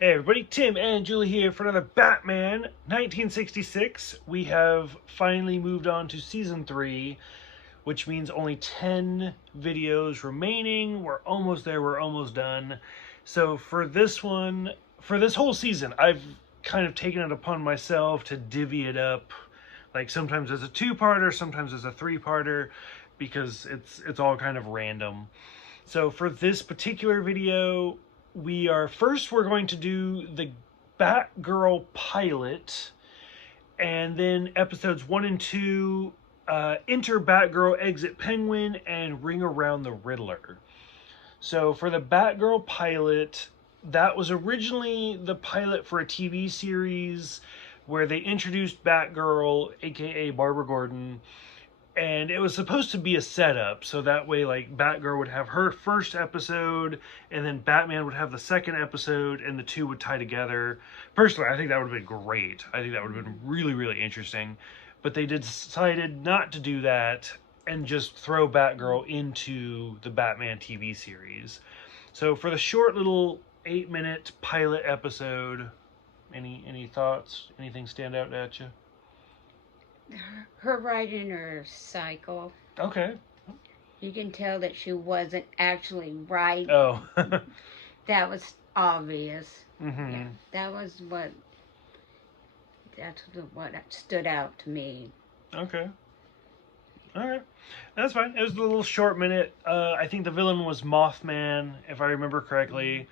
Hey everybody, Tim and Julie here for another Batman 1966. We have finally moved on to Season 3, which means only 10 videos remaining. We're almost there, we're almost done. So for this one, for this whole season, I've kind of taken it upon myself to divvy it up, like sometimes as a two-parter, sometimes as a three-parter, because it's all kind of random. So for this particular video, we're going to do the Batgirl pilot, and then episodes 1 and 2, Enter Batgirl, Exit Penguin, and Ring Around the Riddler. So for the Batgirl pilot, that was originally the pilot for a TV series where they introduced Batgirl, aka Barbara Gordon, and it was supposed to be a setup, so that way, like, Batgirl would have her first episode, and then Batman would have the second episode, and the two would tie together. Personally, I think that would have been great. I think that would have been really, really interesting. But they decided not to do that, and just throw Batgirl into the Batman TV series. So for the short little 8-minute pilot episode, any thoughts? Anything stand out at you? Her riding her cycle. Okay. You can tell that she wasn't actually riding. Oh. That was obvious. Mm-hmm. Yeah, that's what stood out to me. Okay. Alright. That's fine. It was a little short minute. I think the villain was Mothman, if I remember correctly.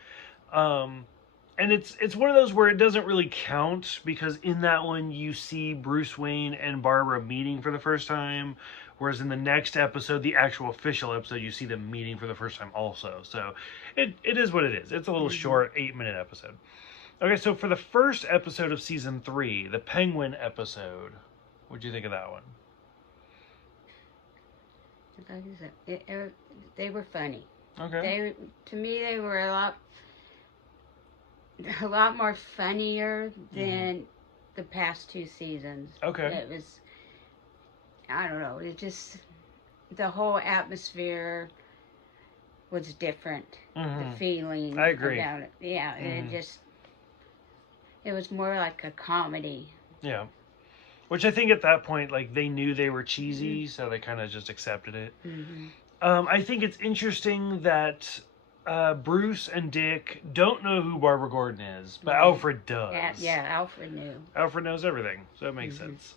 And it's one of those where it doesn't really count, because in that one you see Bruce Wayne and Barbara meeting for the first time, whereas in the next episode, the actual official episode, you see them meeting for the first time also. So it is what it is. It's a little short 8-minute episode. Okay, so for the first episode of Season 3, the Penguin episode, what'd you think of that one? Like I said, they were funny. Okay. To me, they were a lot more funnier than the past two seasons. Okay. It was, I don't know, it just, the whole atmosphere was different. The feeling I agree. about it. Yeah, it was more like a comedy. Yeah. Which I think at that point, like, they knew they were cheesy, so they kind of just accepted it. I think it's interesting that Bruce and Dick don't know who Barbara Gordon is, but Alfred does. Yeah, Alfred knew. Alfred knows everything, so it makes sense.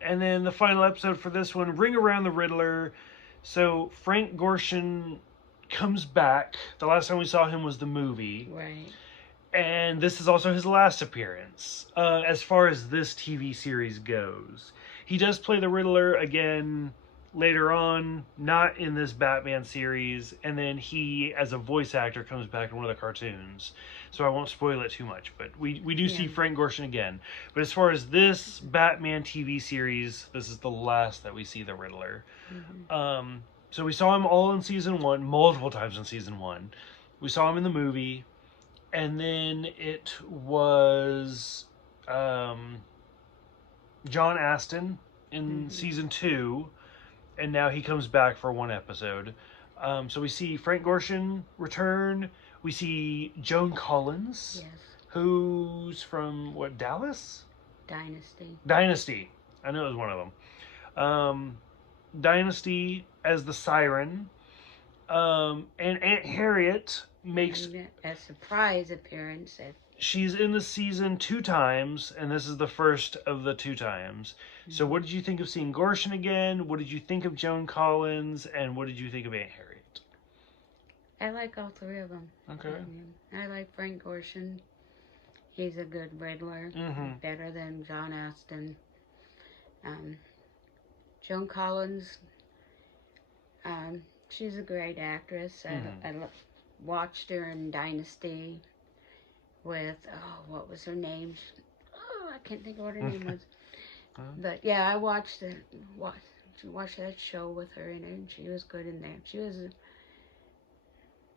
And then the final episode for this one, Ring Around the Riddler. So Frank Gorshin comes back. The last time we saw him was the movie. Right. And this is also his last appearance, as far as this TV series goes. He does play the Riddler again later on, not in this Batman series, and then he, as a voice actor, comes back in one of the cartoons. So I won't spoil it too much, but we do see Frank Gorshin again. But as far as this Batman TV series, this is the last that we see the Riddler. So we saw him all in Season 1, multiple times in Season 1. We saw him in the movie. And then it was John Astin in Season 2, and now he comes back for one episode. So we see Frank Gorshin return. We see Joan Collins, who's from, what, Dallas? Dynasty. I know it was one of them. Dynasty as the Siren. And Aunt Harriet makes a surprise appearance. She's in the season 2 times, and this is the first of the 2 times. So what did you think of seeing Gorshin again? What did you think of Joan Collins? And what did you think of Aunt Harriet? I like all 3 of them. Okay. I like Frank Gorshin. He's a good Riddler. Better than John Astin. Joan Collins, she's a great actress. I watched her in Dynasty with, what was her name? I can't think of what her name was. But yeah, I watched that show with her in it, and she was good in there. She was,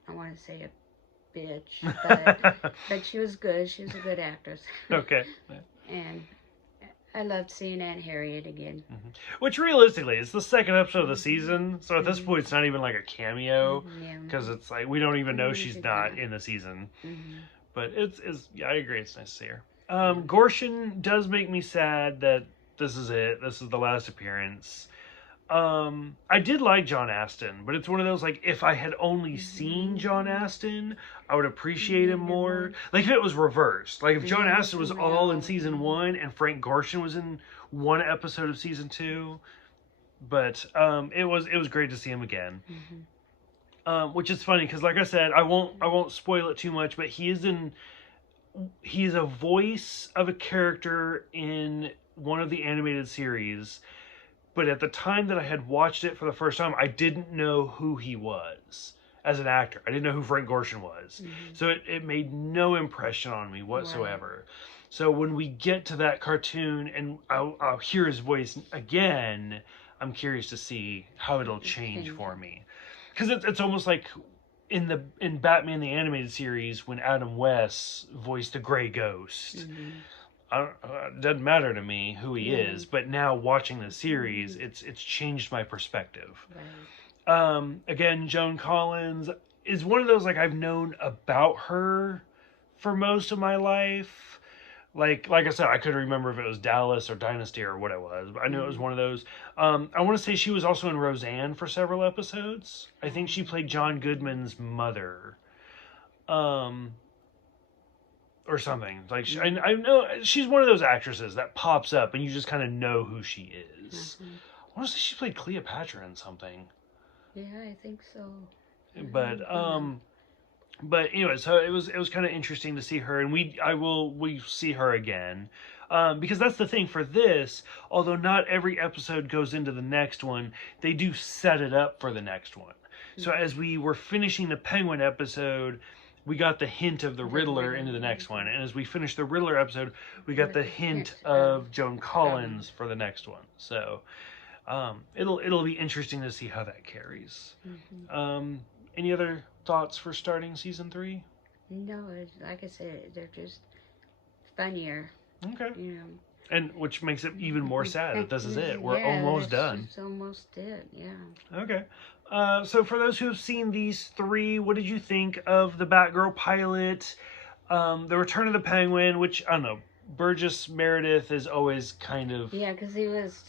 I want to say a bitch, but she was good. She was a good actress. Okay. And I loved seeing Aunt Harriet again. Which, realistically, it's the second episode of the season, so at this point it's not even like a cameo, because it's like we don't even know she's not in the season. But yeah, I agree. It's nice to see her. Gorshin does make me sad that this is it. This is the last appearance. I did like John Astin, but it's one of those, like, if I had only seen John Astin, I would appreciate him more. Like, if it was reversed. Like, if John Astin was all in season 1 and Frank Gorshin was in one episode of season 2. But it was great to see him again. Which is funny because, like I said, I won't spoil it too much, but he's a voice of a character in one of the animated series. But at the time that I had watched it for the first time, I didn't know who he was as an actor. I didn't know who Frank Gorshin was. So it made no impression on me whatsoever. Right. So when we get to that cartoon and I'll hear his voice again, I'm curious to see how it'll change for me. Because it's almost like in Batman the Animated Series when Adam West voiced the Grey Ghost. It doesn't matter to me who he is, but now watching the series, it's changed my perspective. Right. Again, Joan Collins is one of those, like, I've known about her for most of my life. Like I said, I couldn't remember if it was Dallas or Dynasty or what it was, but I knew it was one of those. I want to say she was also in Roseanne for several episodes. I think she played John Goodman's mother. Or something. Like, I know she's one of those actresses that pops up and you just kind of know who she is. I want to say she played Cleopatra in something. Yeah, I think so. But anyway, so it was kind of interesting to see her, and we see her again. Because that's the thing for this, although not every episode goes into the next one, they do set it up for the next one. So as we were finishing the Penguin episode, we got the hint of the Riddler into the next one. And as we finished the Riddler episode, we got the hint of Joan Collins for the next one. So it'll be interesting to see how that carries. Any other thoughts for starting season 3? No, like I said, they're just funnier. Okay. You know. And which makes it even more sad that this is it. We're almost done. It's almost it, yeah. Okay. So for those who have seen these 3, what did you think of the Batgirl pilot, the Return of the Penguin, which, I don't know, Burgess Meredith is always kind of... Yeah, because he was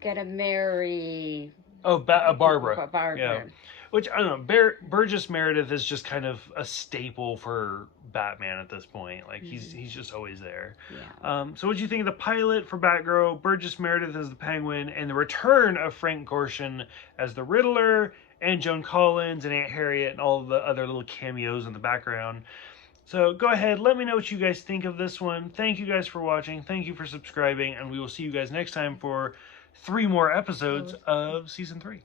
gonna marry... Oh, Barbara. Barbara. Yeah. Which, I don't know, Burgess Meredith is just kind of a staple for Batman at this point. Like, he's just always there. Yeah. So what did you think of the pilot for Batgirl, Burgess Meredith as the Penguin, and the return of Frank Gorshin as the Riddler, and Joan Collins and Aunt Harriet and all the other little cameos in the background? So go ahead, let me know what you guys think of this one. Thank you guys for watching. Thank you for subscribing, and we will see you guys next time for 3 more episodes of Season 3.